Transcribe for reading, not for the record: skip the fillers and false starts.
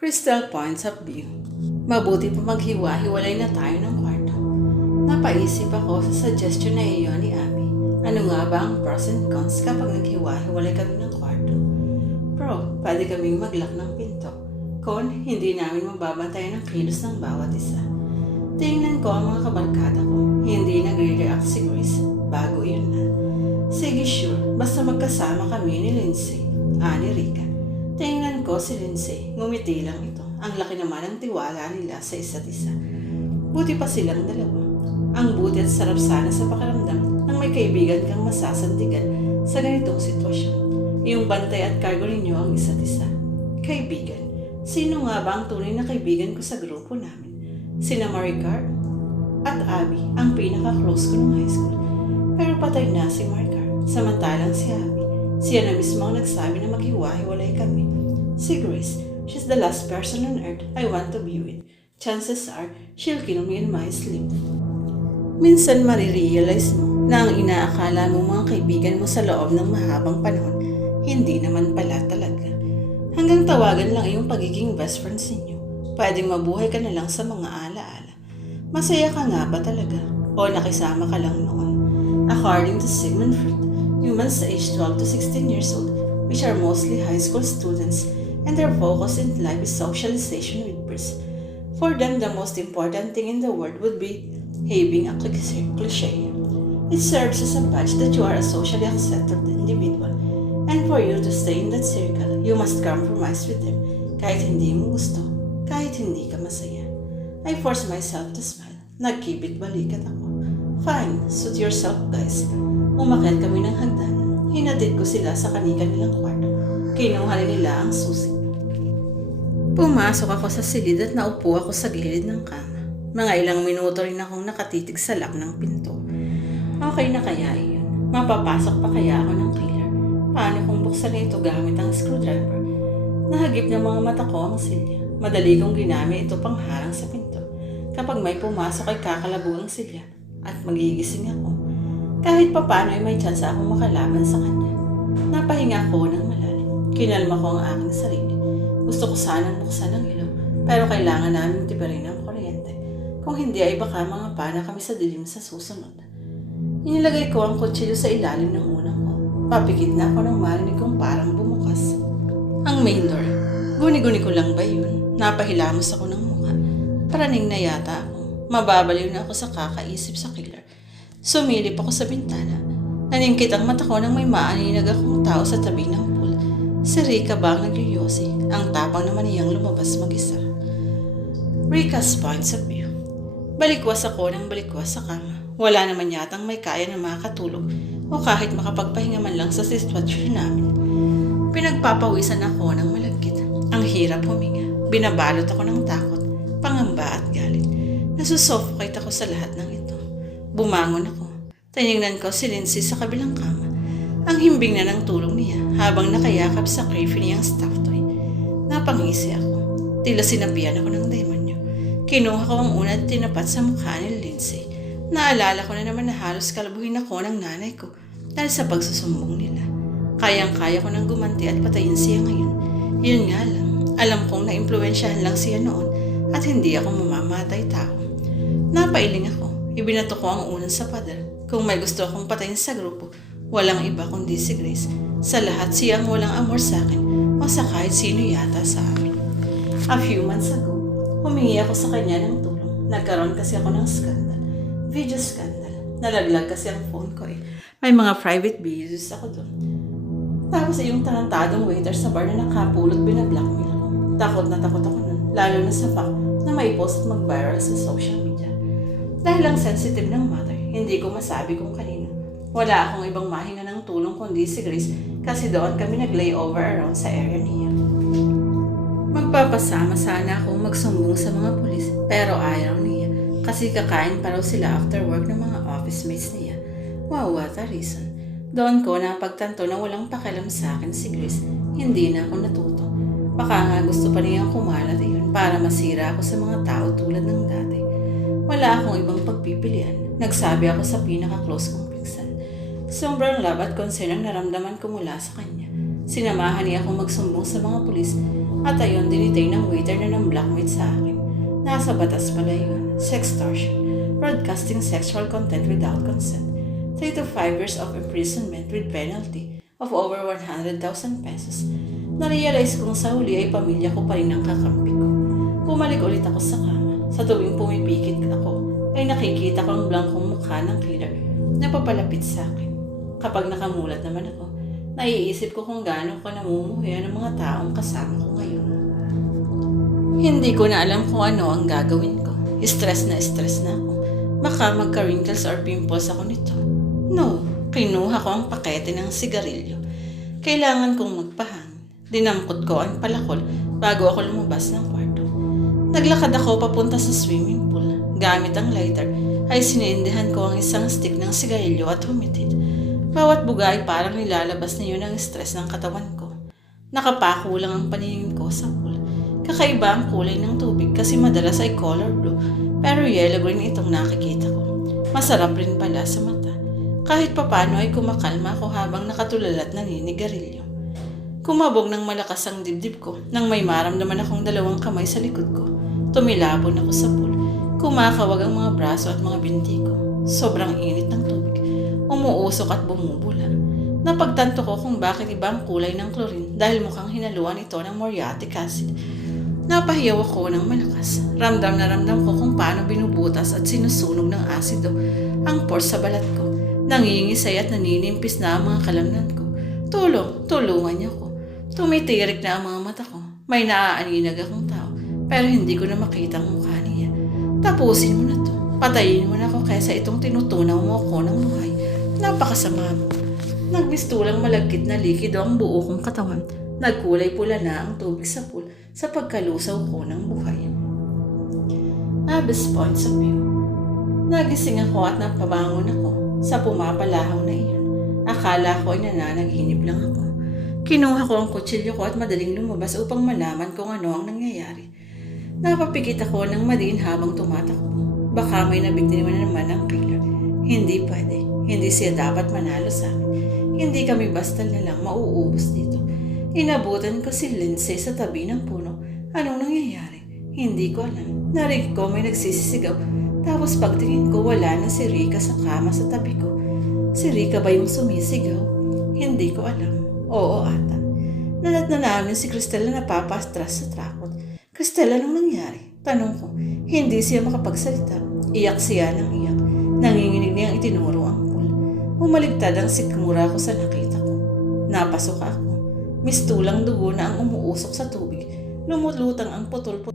Crystal Points of View. Mabuti pa maghiwa-hiwalay na tayo ng kwarto. Napaisip ako sa suggestion na iyon ni Abby. Ano nga ba ang pros and cons kapag naghiwa-hiwalay kami ng kwarto? Pro, pwede kaming mag-lock ng pinto. Con, hindi namin mababantayan ang kilos ng bawat isa. Tingnan ko ang mga kabarkada ko. Hindi nagre-react si Grace. Bago yun na. Sige sure, basta magkasama kami ni Lindsay. Ni Rika. Tingnan ko si Lindsay. Ngumiti lang ito. Ang laki naman ng tiwala nila sa isa't isa. Buti pa silang dalawa. Ang buti at sarap sana sa pakiramdam nang may kaibigan kang masasandigan sa ganitong sitwasyon. Yung bantay at cargo ninyo ang isa't isa. Kaibigan. Sino nga ba ang tunay na kaibigan ko sa grupo namin? Sina Maricar at Abby ang pinaka-close ko nung high school. Pero patay na si Maricar. Samantalang si Abby, siya na mismo ang nagsabi na maghiwa-hiwalay kami. Si Grace, she's the last person on earth I want to be with. Chances are, she'll kill me in my sleep. Minsan marirealize mo na ang inaakala mo mga kaibigan mo sa loob ng mahabang panahon, hindi naman pala talaga. Hanggang tawagan lang yung pagiging best friends ninyo. Pwedeng mabuhay ka na lang sa mga alaala. Masaya ka nga ba talaga? O nakisama ka lang noon? According to Sigmund Freud, humans aged 12 to 16 years old, which are mostly high school students, and their focus in life is socialization with peers. For them, the most important thing in the world would be having a cliché. It serves as a badge that you are a socially accepted individual, and for you to stay in that circle, you must compromise with them, kahit hindi mo gusto, kahit hindi ka masaya. I forced myself to smile. Nagkibit balikat ako. Fine, suit yourself guys. Umakyat kami ng hagdanan. Hinatid ko sila sa kanilang kwarto. Kinuha nila ang susi. Pumasok ako sa silid at naupo ako sa gilid ng kama. Mga ilang minuto rin akong nakatitig sa lock ng pinto. Okay na kaya iyon? Mapapasok pa kaya ako ng killer? Paano kung buksan ito gamit ang screwdriver? Nahagip ng mga mata ko ang silya. Madali kong ginamit ito pang harang sa pinto. Kapag may pumasok ay kakalabo ang silya at magigising ako. Kahit papano ay may chance akong makalaban sa kanya. Napahinga ko ng malalim. Kinalma ko ang aking sarili. Gusto ko sanang buksan ang ilaw, pero kailangan namin tipirin ang kuryente. Kung hindi ay baka mga pana kami sa dilim sa susunod. Inilagay ko ang kutsilyo sa ilalim ng unang ko. Papikit na ako nang marinig kong parang bumukas ang main door. Guni-guni ko lang ba yun? Napahilamos ako ng mukha. Paraning na yata ako. Mababaliw na ako sa kakaisip sa killer. Sumilip ako sa bintana. Naningkit ang mata ko nang may maaninag akong tao sa tabi ng pool. Si Rika ba ang nagyoyosi? Ang tapang naman niyang lumabas mag-isa. Rika's points of view. Balikwas ako ng balikwas sa kama. Wala naman yatang may kaya na makatulog o kahit makapagpahinga man lang sa sitwasyon namin. Pinagpapawisan ako ng malagkit. Ang hirap huminga. Binabalot ako ng takot, pangamba at galit. Nasusuffocate ako sa lahat ng ito. Bumangon ako. Tinignan ko si Lindsay sa kabilang kama. Ang himbing na ng tulong niya habang nakayakap sa crave niyang stuffed toy. Napangisi ako. Tila sinabihan ako ng demonyo. Kinuha ko ang una at tinapat sa mukha ni Lindsay. Naalala ko na naman na halos kalabuhin ako ng nanay ko dahil sa pagsusumbong nila. Kayang-kaya ko nang gumanti at patayin siya ngayon. Yun nga lang, alam kong naimpluwensyahan lang siya noon at hindi ako mamamatay tao. Napailing ako. Ibinato ko ang unan sa pader. Kung may gusto akong patayin sa grupo, walang iba kundi si Grace. Sa lahat siya ang walang amor sa akin o sa kahit sino yata sa amin. A few months ago, humingi ako sa kanya ng tulong. Nagkaroon kasi ako ng scandal. Video scandal. Nalaglag kasi ang phone ko eh. May mga private videos ako doon. Tapos yung tarantadong waiter sa bar na nakapulot binablockmail ako. Takot na takot ako nun. Lalo na sa fact na may post at mag-viral sa social media. Dahil lang sensitive ng matter, hindi ko masabi kung kanino. Wala akong ibang mahinga ng tulong kundi si Grace kasi doon kami nag-layover around sa area niya. Magpapasama sana akong magsumbong sa mga pulis pero ayaw niya kasi kakain pa raw sila after work ng mga office mates niya. Wow, what a reason. Doon ko napagtanto na walang pakialam sa akin si Grace. Hindi na ako natuto. Baka nga gusto pa niyang kumalat iyon para masira ako sa mga tao tulad ng dati. Wala akong ibang pagpipilian. Nagsabi ako sa pinaka-close kong pinsan. Sobrang love at concern ang naramdaman ko mula sa kanya. Sinamahan niya akong magsumbong sa mga pulis At ayon dinitay ng waiter na ng blackmaid sa akin. Nasa batas pala yun. Sextortion. Broadcasting sexual content without consent. 3 to 5 years of imprisonment with penalty of over 100,000 pesos. Narealize kong sa huli ay pamilya ko pa rin ang kakampi ko. Bumalik ulit ako sa kama. Sa tuwing pumipikit ako, ay nakikita ko ang blangkong mukha ng killer na papalapit sa akin. Kapag nakamulat naman ako, naiisip ko kung gaano ko namumuhay ng mga taong kasama ko ngayon. Hindi ko na alam kung ano ang gagawin ko. Stress na ako. Baka magka-wrinkles or pimples ako nito. No, kinuha ko ang pakete ng sigarilyo. Kailangan kong magpahangin. Dinamkot ko ang palakol bago ako lumabas ng kwarto. Naglakad ako papunta sa swimming pool. Gamit ang lighter ay sinindihan ko ang isang stick ng sigarilyo at humitid. Bawat buga ay parang nilalabas na yun ang stress ng katawan ko. Nakapako lang ang paningin ko sa pool. Kakaiba ang kulay ng tubig kasi madalas ay color blue pero yellow green itong nakikita ko. Masarap rin pala sa mata. Kahit papano ay kumakalma ako habang nakatulala at naninigarilyo. Kumabog ng malakas ang dibdib ko nang may maramdaman akong 2 kamay sa likod ko. Tumilapon ako sa pool. Kumakawag ang mga braso at mga binti ko. Sobrang init ng tubig. Umuusok at bumubula. Napagtanto ko kung bakit iba ang kulay ng chlorine dahil mukhang hinaluan ito ng muriatic acid. Napahiyaw ako ng malakas. Ramdam na ramdam ko kung paano binubutas at sinusunog ng asido ang pores sa balat ko. Nangingisay at naninimpis na ang mga kalamnan ko. Tulungan niyo ko. Tumitirik na ang mga mata ko. May naaaninag akong tao, pero hindi ko na makita ang mukha niya. Tapusin mo na to. Patayin mo na ako kaysa itong tinutunaw mo ako ng buhay. Napakasama mo. Nagmistulang malagkit na likido ang buo kong katawan. Nagkulay pula na ang tubig sa pool sa pagkalusaw ko ng buhay. Abyss points of view. Nagising ako at napabangon ako sa pumapalahaw na iyon. Akala ko ay nananaginip lang ako. Kinuha ko ang kutsilyo ko at madaling lumabas upang malaman kung ano ang nangyayari. Napapikit ako ng madiin habang tumatakbo. Baka may nabiktima na naman ang killer. Hindi pwede. Hindi siya dapat manalo sa akin. Hindi kami basta na lang mauubos dito. Inabutan ko si Lindsay sa tabi ng puno. Anong nangyayari? Hindi ko alam. Narinig ko may nagsisisigaw. Tapos pagtingin ko wala na si Rika sa kama sa tabi ko. Si Rika ba yung sumisigaw? Hindi ko alam. Oo ata. Nalat na namin si Cristela na napapastras sa trakot. Cristela, anong nangyari? Tanong ko. Hindi siya makapagsalita. Iyak siya ng iyak. Nanginginig niyang itinuro ang pool. Bumaligtad ang sikmura ko sa nakita ko. Napasok ako. Mistulang dugo na ang umuusok sa tubig. Lumulutang ang putol-putol